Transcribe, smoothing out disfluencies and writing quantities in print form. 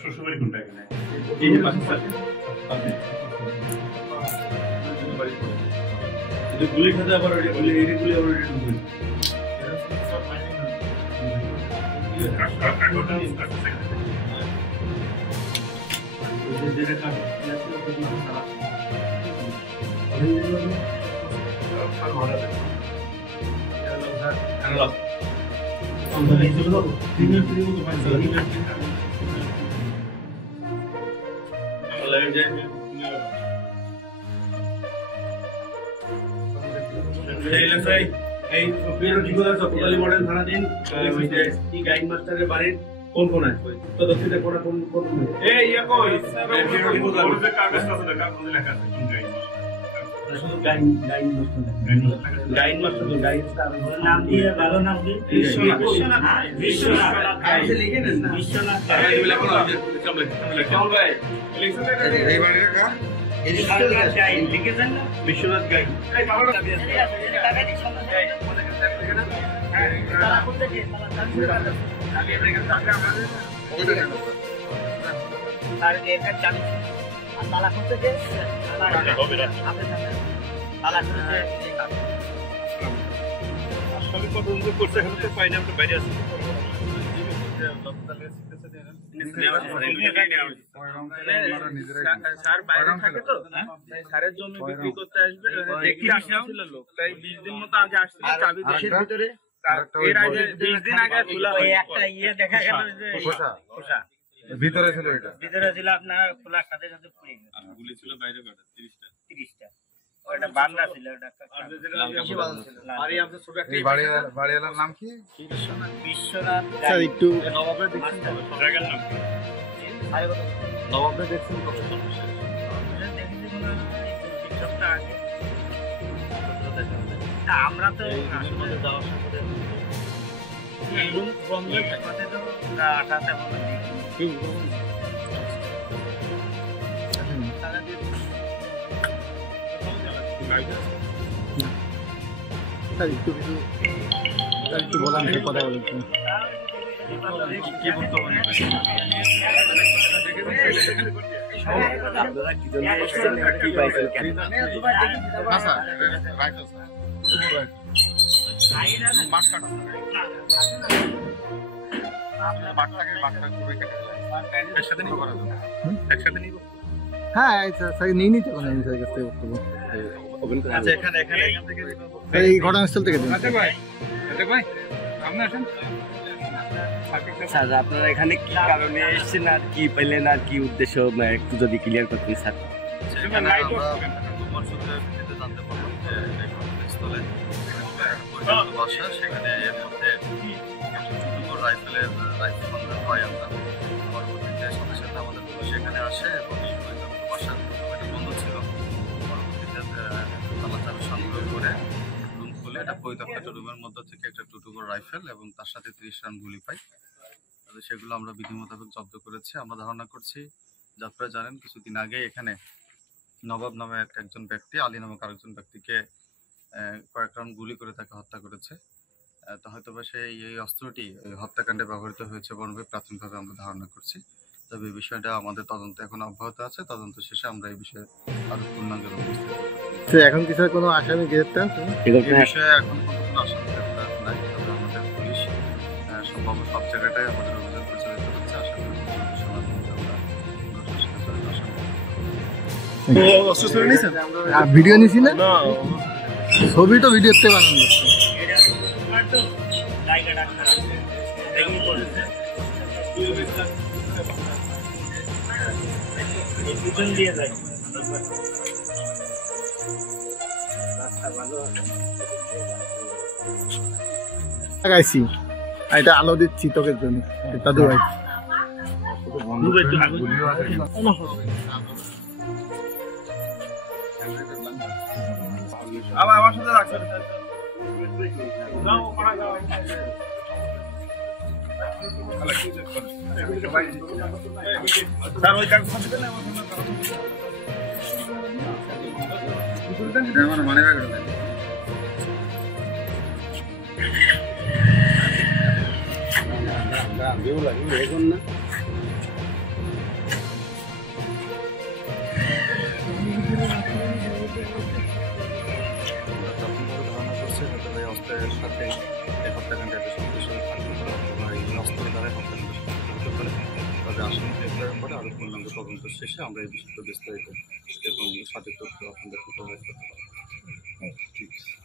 শ্বশুরবাড়ি কোনটা এখানে? গুলি খাতে আবার গুলি আবার মডেল থানা দিন গাইড মাস্টারের বাড়ির কোন কোন আছে তো দক্ষিণে কোন কোন কোন এই কই কাগজ আছে লেখা আছে কোন গাইড শুধু গাইড মাস্টার তো গাইড নাম দিয়ে ভালো নাম দিয়ে বিশ্বনাথ কাছে লিখে দেন না বিশ্বনাথ এই বলে কোন কেমন ভাই ইলেকশন এই বাড়ির কা এই গাইড লিখেছেন না বিশ্বনাথ গাইড এই বাবা টাকা দিছ না তারা কোন থেকে তারা এখানে চাবি আর তালা করতে যে আসলে কত উন্নত করছে এখন তো পাইনি আমরা বাইরে আছি স্যার বাইরে থাকে তো স্যারের জমি বিক্রি করতে আসবে দেখি আসছিল লোক তাই 20 দিন মতো আগে আসছিল চাবি দেশের ভিতরে এর আগে 20 দিন আগে খোলা ওই একটা দেখা গেল যে খোসা ভিতরে ছিল এটা ভিতরে ছিল আপনার খোলার সাথে সাথে পুড়ে গেল গুলি ছিল বাইরে কটা 30টা ওটা বান্দা ছিল ওটা বাড়ি আমাদের ছোট একটা বাড়িওয়ালার নাম কি বিশ্বনাথ স্যার একটু নবাবের দেখছেন জায়গার নাম কি নবাবের দেখছেন কত দেখেছি মনে হয় 2 সপ্তাহ আগে আমরা তো আসলে যাওয়ার সাথে রুম বন্ধ করতে তো আটাতে বলে একটু বলার কথা বলছি কি বলতে হবে হ্যাঁ নিয়ে নিতে এই ঘটনাস্থল থেকে স্যার আপনারা এখানে কি কারণে এসেছেন আর কি পেলেন আর কি উদ্দেশ্য একটু যদি ক্লিয়ার করতেন স্যার। সেখানে এর মধ্যে রাইফেলের রাইফেল বন্ধ হয় আমরা পরবর্তীতে সাথে সাথে আমাদের পুলিশ এখানে আসে এবং এই বসার বন্ধ ছিল পরবর্তীতে তালা চাবি সংগ্রহ করে রুম খুলে এটা পরিত্যক্ত রুমের মধ্যে থেকে একটা 22 রাইফেল এবং তার সাথে 30 রাউন্ড গুলি পাই। সেগুলো আমরা বিধি মোতাবেক জব্দ করেছি। আমরা ধারণা করছি যে আপনারা জানেন কিছুদিন আগে এখানে নবাব নামে একজন ব্যক্তি আলী নামক আরেকজন ব্যক্তিকে কয়েক রাউন্ড গুলি করে তাকে হত্যা করেছে। তো হয়তো বা এই অস্ত্রটি হত্যাকাণ্ডে ব্যবহৃত হয়েছে বলে প্রাথমিকভাবে আমরা ধারণা করছি। তবে এই বিষয়টা আমাদের তদন্ত এখন অব্যাহত আছে। তদন্ত শেষে আমরা এই বিষয়ে আরো পূর্ণাঙ্গ ব্যবস্থা এখন কি স্যার কোনো আসামি গ্রেফতার এই বিষয়ে এখন কোনো আসামি গ্রেফতার নাই। তবে আমাদের পুলিশ সম্ভব সব জায়গাটায় আমাদের অভিযান পরিচালিত হচ্ছে। আশা করি ভিডিও নিছি না ছবি তো ভিডিওতে বানানো লাগাইছি এটা আলো দিচ্ছি তোকের জন্য দাদু ভাই আমার সাথে রাখছেন মানে বেগুন লাগে বেগুন না এই হত্যাকাণ্ডে একটা সন্ত্রাসী থাকতে পারে অথবা এই অস্ত্র দ্বারা হত্যাকাণ্ড সংঘটিত হতে পারে। তবে আসামি গ্রেপ্তারের পরে আরও পূর্ণাঙ্গ তদন্ত শেষে আমরা এই বিষয়টা বিস্তারিত এবং সঠিক তথ্য আপনাদেরকে প্রোভাইড করতে পারবো। ঠিক আছে।